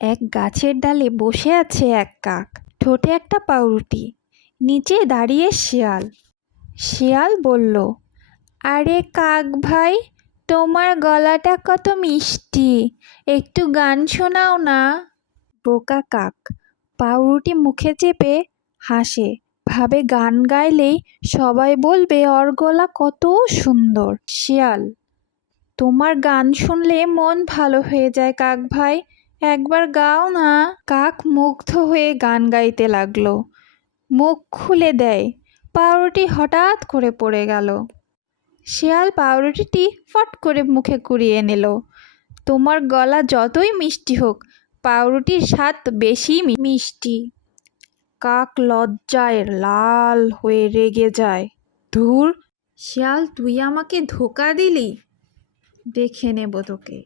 এক গাছের ডালে বসে আছে এক কাক। ঠোঁটে একটা পাউরুটি, নিচে দাঁড়িয়ে শিয়াল। শিয়াল বলল, আরে কাক ভাই, তোমার গলাটা কত মিষ্টি, একটু গান শোনাও না। বোকা কাক পাউরুটি মুখে চেপে হাসে, ভাবে গান গাইলেই সবাই বলবে ওর গলা কত সুন্দর। শিয়াল, তোমার গান শুনলে মন ভালো হয়ে যায় কাক ভাই একবার গাও না, কাক মুগ্ধ হয়ে গান গাইতে লাগল। মুখ খুলে দেয়, পাউরুটি হঠাৎ করে পড়ে গেল। শিয়াল পাউরুটিটি ফট করে মুখে কুড়িয়ে নিল। তোমার গলা যতই মিষ্টি হোক, পাউরুটির স্বাদ বেশি মিষ্টি। কাক লজ্জায় লাল হয়ে রেগে যায়। ধুর, শিয়াল তুই আমাকে ধোকা দিলি? দেখে নেব তোকে।